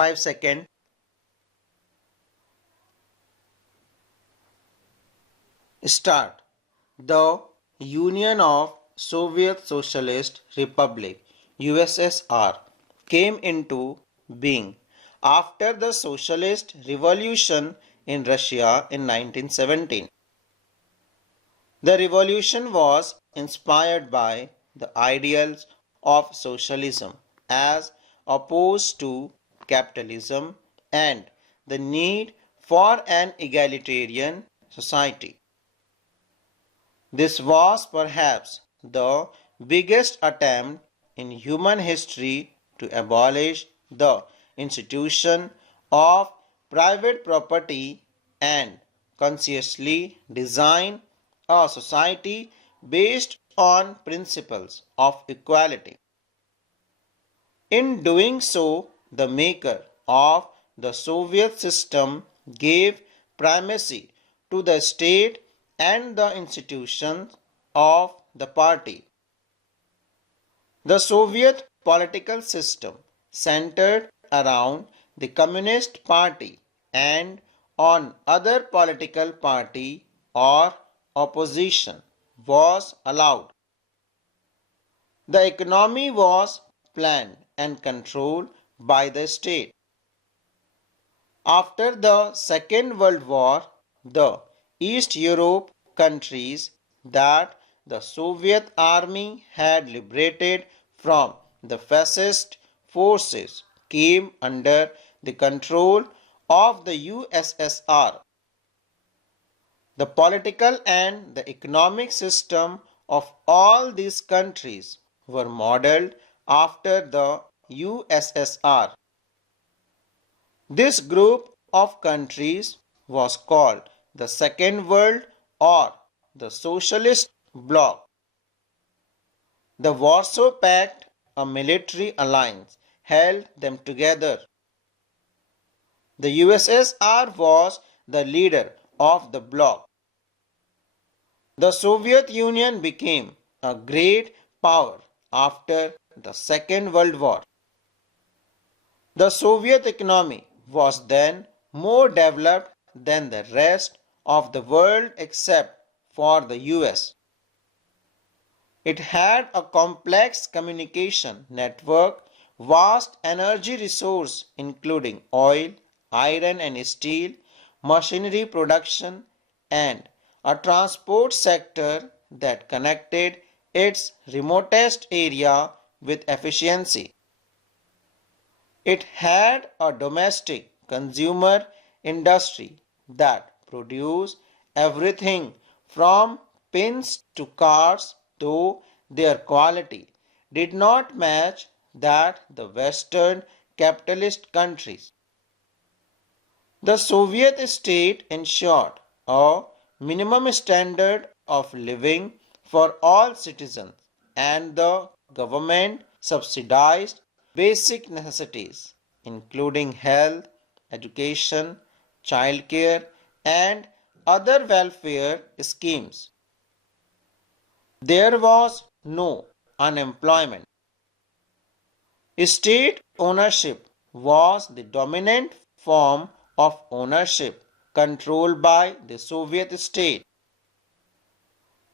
5 seconds. Start. The Union of Soviet Socialist Republic (USSR) came into being after the Socialist Revolution in Russia in 1917. The revolution was inspired by the ideals of socialism as opposed to capitalism and the need for an egalitarian society. This was perhaps the biggest attempt in human history to abolish the institution of private property and consciously design a society based on principles of equality. In doing so, the maker of the Soviet system gave primacy to the state and the institutions of the party. The Soviet political system centered around the Communist Party and on other political party or opposition was allowed. The economy was planned and controlled by the state. After the Second World War, the East Europe countries that the Soviet army had liberated from the fascist forces came under the control of the USSR. The political and the economic system of all these countries were modeled after the USSR. This group of countries was called the Second World or the Socialist Bloc. The Warsaw Pact, a military alliance, held them together. The USSR was the leader of the bloc. The Soviet Union became a great power after the Second World War. The Soviet economy was then more developed than the rest of the world except for the US. It had a complex communication network, vast energy resource including oil, iron and steel, machinery production, and a transport sector that connected its remotest area with efficiency. It had a domestic consumer industry that produced everything from pins to cars, though their quality did not match that the Western capitalist countries. The Soviet state ensured a minimum standard of living for all citizens, and the government subsidized basic necessities including health, education, childcare, and other welfare schemes. There was no unemployment. State ownership was the dominant form of ownership controlled by the Soviet state.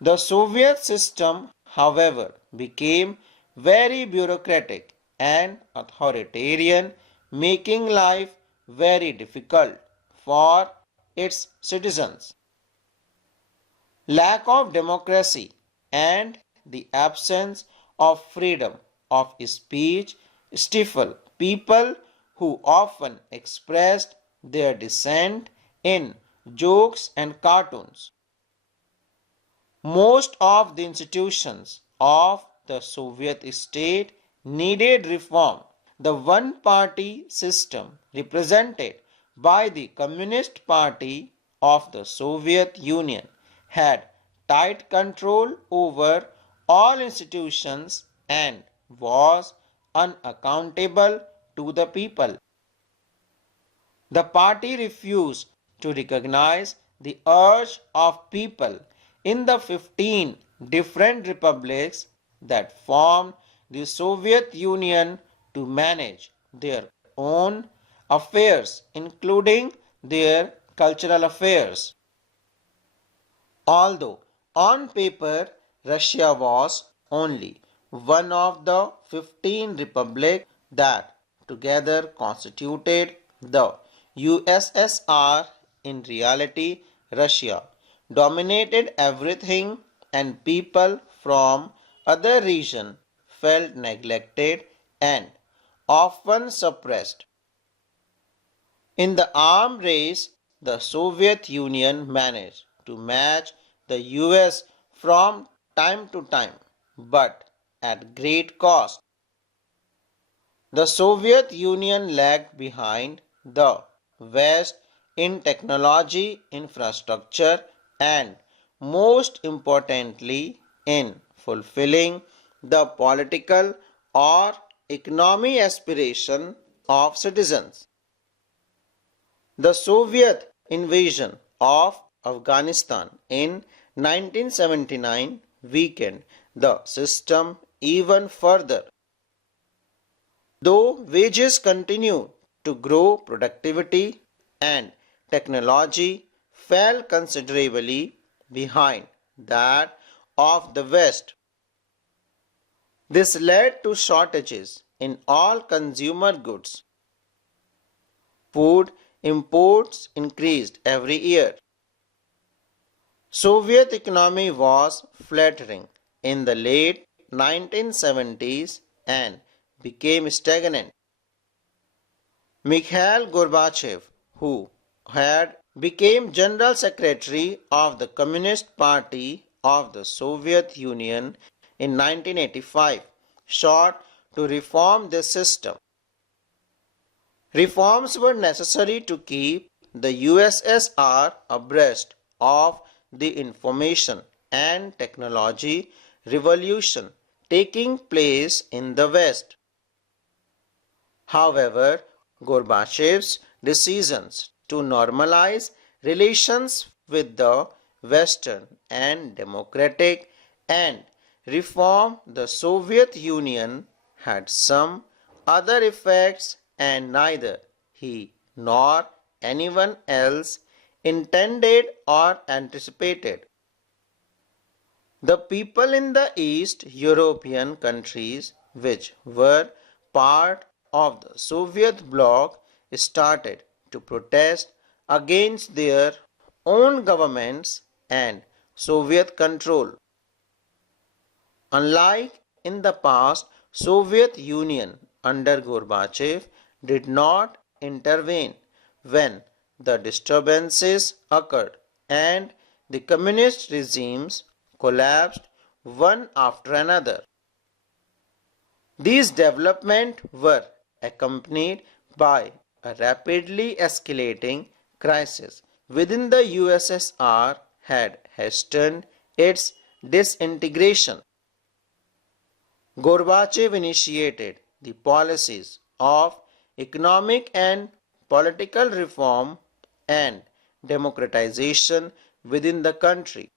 The Soviet system, however, became very bureaucratic and authoritarian, making life very difficult for its citizens. Lack of democracy and the absence of freedom of speech stifle people who often expressed their dissent in jokes and cartoons. Most of the institutions of the Soviet state needed reform. The one-party system represented by the Communist Party of the Soviet Union had tight control over all institutions and was unaccountable to the people. The party refused to recognize the urge of people in the 15 different republics that formed the Soviet Union to manage their own affairs, including their cultural affairs. Although on paper Russia was only one of the 15 republics that together constituted the USSR, in reality Russia dominated everything and people from other regions felt neglected and often suppressed. In the arms race, the Soviet Union managed to match the US from time to time, but at great cost. The Soviet Union lagged behind the West in technology, infrastructure, and most importantly, in fulfilling the political or economic aspiration of citizens. The Soviet invasion of Afghanistan in 1979 weakened the system even further. Though wages continued to grow, productivity and technology fell considerably behind that of the West. This led to shortages in all consumer goods. Food imports increased every year. Soviet economy was flattering in the late 1970s and became stagnant. Mikhail Gorbachev, who had became General Secretary of the Communist Party of the Soviet Union in 1985, sought to reform this system. Reforms were necessary to keep the USSR abreast of the information and technology revolution taking place in the West. However, Gorbachev's decisions to normalize relations with the Western and democratic and reform the Soviet Union had some other effects, and neither he nor anyone else intended or anticipated. The people in the East European countries, which were part of the Soviet bloc, started to protest against their own governments and Soviet control. Unlike in the past, Soviet Union under Gorbachev did not intervene when the disturbances occurred and the communist regimes collapsed one after another. These developments were accompanied by a rapidly escalating crisis within the USSR had hastened its disintegration. Gorbachev initiated the policies of economic and political reform and democratization within the country.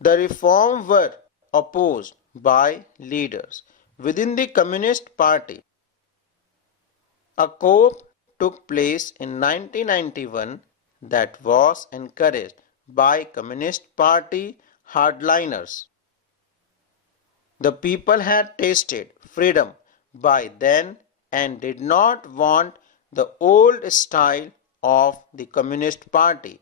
The reforms were opposed by leaders within the Communist Party. A coup took place in 1991 that was encouraged by Communist Party hardliners. The people had tasted freedom by then and did not want the old style of the Communist Party.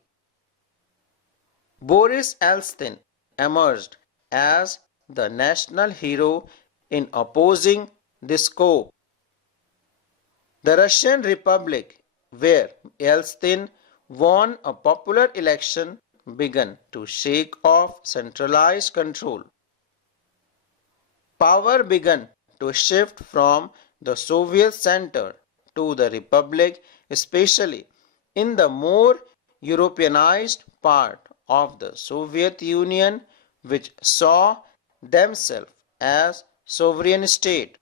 Boris Yeltsin emerged as the national hero in opposing this coup. The Russian Republic, where Yeltsin won a popular election, began to shake off centralized control. Power began to shift from the Soviet center to the Republic, especially in the more Europeanized part of the Soviet Union, which saw themselves as sovereign state.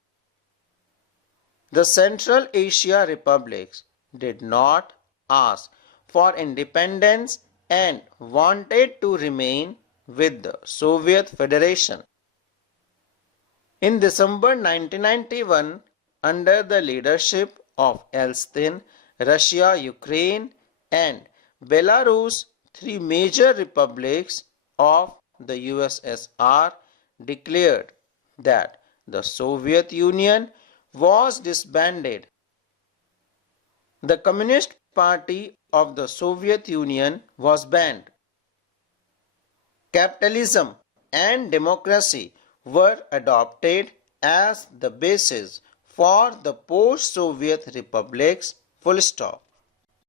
The Central Asia republics did not ask for independence and wanted to remain with the Soviet Federation. In December 1991, under the leadership of ISCSTENO, Russia, Ukraine, and Belarus, three major republics of the USSR, declared that the Soviet Union was disbanded. The Communist Party of the Soviet Union was banned. Capitalism and democracy were adopted as the basis for the post-Soviet republics. Full stop.